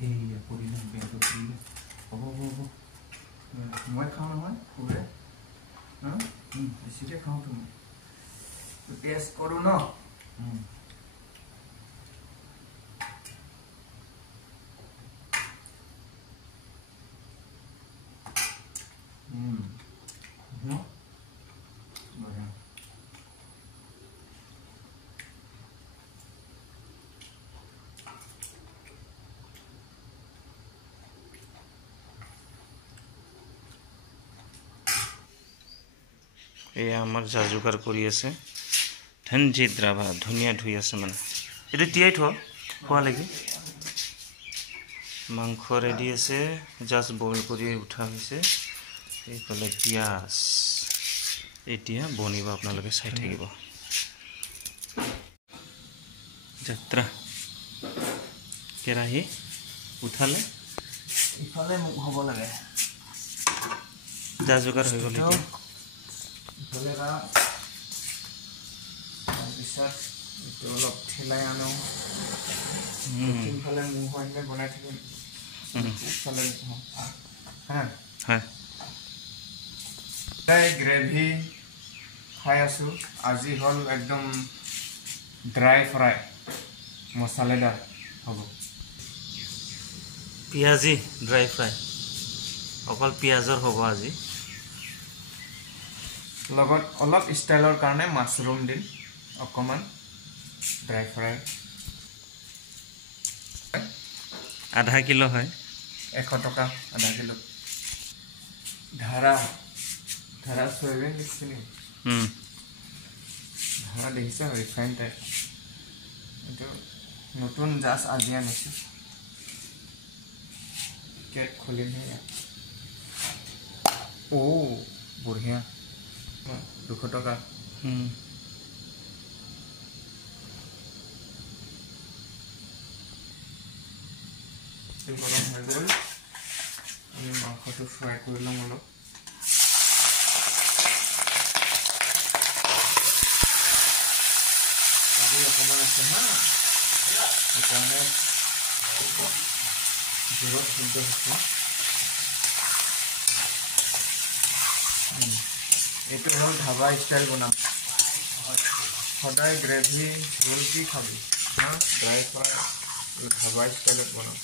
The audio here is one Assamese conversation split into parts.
Hey, put in the bed. Oh, মই খাওঁ নহয় পুৰে বেছিকৈ খাওঁ তুমি টেষ্ট কৰোঁ ন বঢ়িয়া এয়া আমাৰ যা যোগাৰ কৰি আছে ধনজিত ৰাভা ধুনীয়া ধুই আছে মানে এইটো তিয়াই থোৱা খোৱা লাগি মাংস ৰেডি আছে জাষ্ট বইল কৰি উঠা হৈছে এইফালে পিঁয়াজ এতিয়া বনিব আপোনালোকে চাই থাকিব যাত্ৰা কেৰাহী উঠালে ইফালে মুখ হ'ব লাগে যা যোগাৰ হৈ গ'ল এতিয়া ইফালে তাৰপিছত এইটো অলপ ঠেলাই আনো তিনিফালে মুখ হয় বনাই থাকিম ইফালে গ্ৰেভি খাই আছোঁ আজি হ'ল একদম ড্ৰাই ফ্ৰাই মছলাদাৰ হ'ব পিঁয়াজি ড্ৰাই ফ্ৰাই অকল পিঁয়াজৰ হ'ব আজি লগত অলপ ষ্টাইলৰ কাৰণে মাছৰুম দিম অকণমান ড্ৰাই ফ্ৰাই আধা কিলো হয় 100 টকা আধা কিলো ধাৰা চয়াবিন দিছিনি ধাৰা দেখিছে ৰিফাইন টাইপ এইটো নতুন জাষ্ট আজি আনিছোঁ কেক খুলিমহে বঢ়িয়া 200 টকা গৰম হৈ গ'ল আমি মাংসটো ফ্ৰাই কৰি ল'ম অলপ অকণমান আছে হা সেইকাৰণে জোৰত শুদ্ধ হৈছে এইটো হ'ল ধাবা ষ্টাইল বনাম সদায় গ্ৰেভি ঝোল কি খাবি হা ড্ৰাই ফ্ৰাই ধাবা ষ্টাইলত বনাম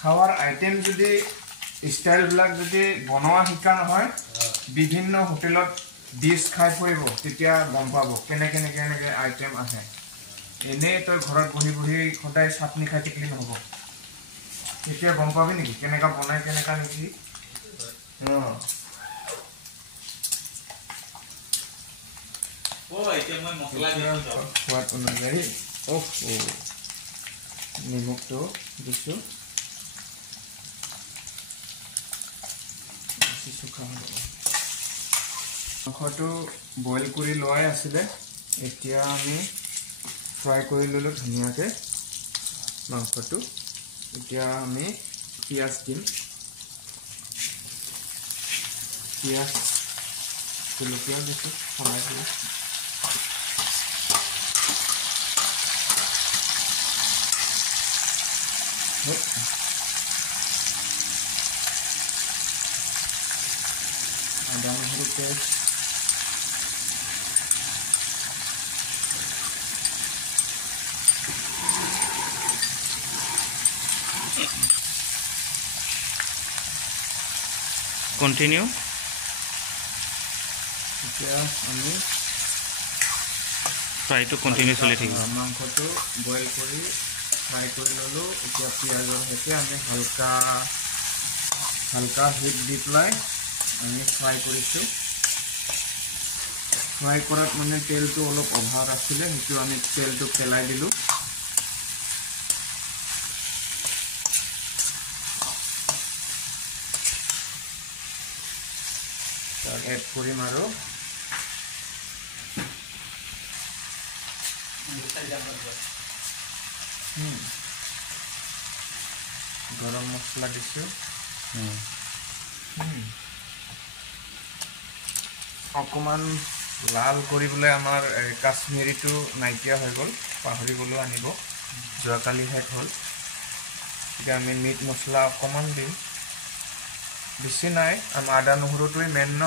খাৱাৰ আইটেম যদি ষ্টাইলবিলাক যদি বনোৱা শিকা নহয় বিভিন্ন হোটেলত ডিছ খাই ফুৰিব তেতিয়া গম পাব কেনেকৈ আইটেম আহে এনেই তই ঘৰত বহি সদায় চাটনি খাই থাকিলে নহ'ব তেতিয়া গম পাবি নেকি কেনেকৈ বনাই কেনেকৈ নেকি সোৱাদ অনুযায়ী নিমখটো দিছোঁ বেছি চোকা হ'ব মাংসটো বইল কৰি লোৱাই আছিলে এতিয়া আমি ফ্ৰাই কৰি ল'লোঁ ধুনীয়াকৈ মাংসটো এতিয়া আমি পিঁয়াজ দিম পিঁয়াজ জলকীয়া দিছোঁ সলাই দিলোঁ আদা নহৰু পেষ্ট কন্টিনিউ এতিয়া আমি ফ্ৰাইটো কন্টিনিউ চলি থাকিব মাংসটো বইল কৰি ফ্ৰাই কৰি ল'লোঁ এতিয়া পিঁয়াজৰ সৈতে আমি হালকা হিট দি পেলাই আমি ফ্ৰাই কৰিছোঁ ফ্ৰাই কৰাত মানে তেলটো অলপ অভাৰ আছিলে সেইটো আমি তেলটো পেলাই দিলোঁ এড কৰিম আৰু গৰম মছলা দিছোঁ অকণমান লাল কৰিবলৈ আমাৰ কাশ্মীৰীটো নাইকিয়া হৈ গ'ল, পাহৰি গ'লো আনিব, যোৱাকালি শেষ হ'ল। এতিয়া আমি মিট মছলা অকণমান দিম, বেছি নাই, আমাৰ আদা নহৰুটোৱে মেইন ন।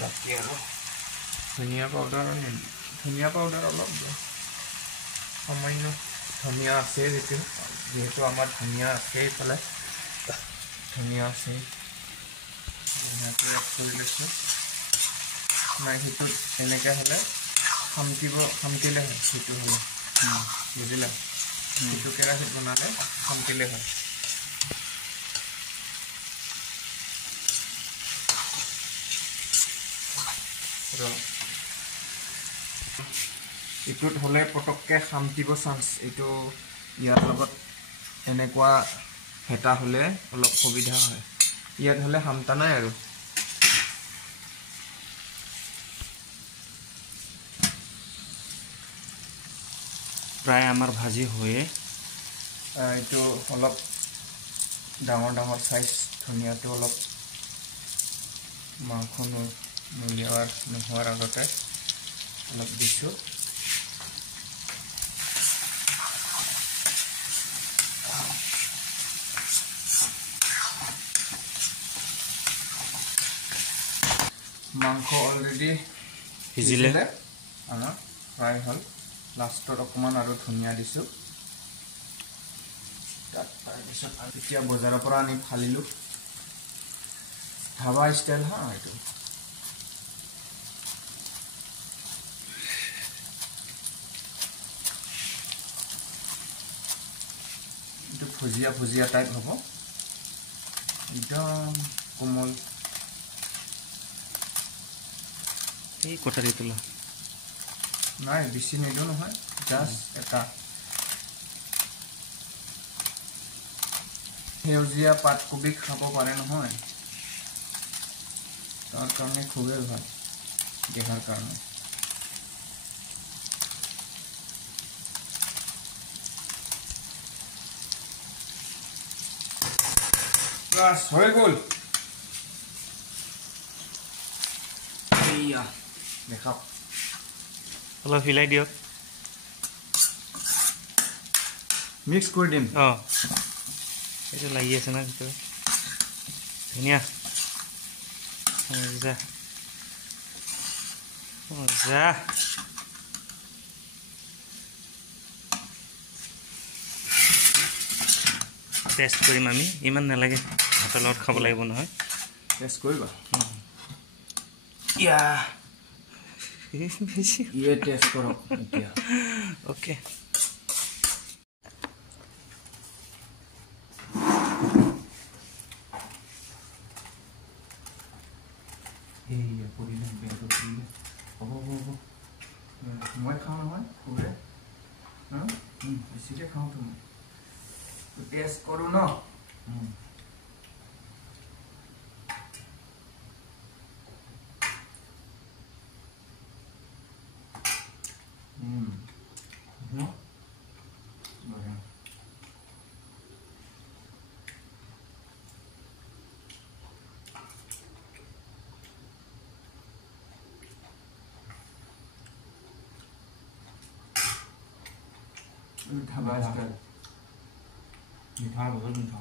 বাকী আৰু ধনিয়া পাউডাৰ অলপ সামান্য, ধনিয়া আছে যিহেতু আমাৰ ধনিয়া আছে, এইফালে ধনিয়া আছে, ধনিয়াটো এড কৰি লৈছোঁ। নাই সেইটোত এনেকৈ হ'লে খামকিলে হয়, সেইটো হ'লে বুজিলা, সেইটো কেৰাহীত বনালে খামকিলে হয়। এইটোত হ'লে পটককৈ খামকিব চান্স, এইটো ইয়াৰ লগত এনেকুৱা হেতা হ'লে অলপ সুবিধা হয়, ইয়াত হ'লে খামতা নাই আৰু। প্ৰায় আমাৰ ভাজি হৈয়ে, এইটো অলপ ডাঙৰ চাইজ ধনিয়াটো অলপ মাংস নোহোৱাৰ আগতে অলপ দিছোঁ। মাংস অলৰেডি সিজিলে আমাৰ ফ্ৰাই হ'ল। লাষ্টত অকণমান আৰু ধনিয়া দিছোঁ। তাৰপিছত এতিয়া বজাৰৰ পৰা আনি ফালিলোঁ, ধাবা ষ্টাইল হা এইটো। এইটো ভুজিয়া টাইপ হ'ব, একদম কোমল। এই কটাৰী তোলা নাই, বেছি নিদিওঁ নহয়, জাষ্ট এটা। সেউজীয়া পাতকবি খাব পাৰে নহয়, তাৰ কাৰণে খুবেই ভাল, দেহাৰ কাৰণে। বাস হৈ গ'ল, এইয়া দেখাওক। অলপ হিলাই দিয়ক, মিক্স কৰি দিম। অঁ এইটো লাগি আছে না ভিতৰত, ধুনীয়া মজা মজা। টেষ্ট কৰিম আমি, ইমান নালাগে, ভাতৰ লগত খাব লাগিব নহয়। টেষ্ট কৰিবা, টেষ্ট কৰক এতিয়া। অ'কে, মই খাওঁ নহয় খুবে, বেছিকৈ খাওঁতো মই। টেষ্ট কৰোঁ ন। ধাবা ষ্টাইল, মিঠা বহুত মিঠা।